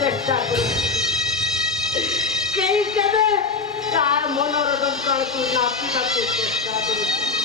চেষ্টা করি সেই হিসেবে তার মনোরঞ্জন করে তুই নাপিতাকে চেষ্টা করেছি।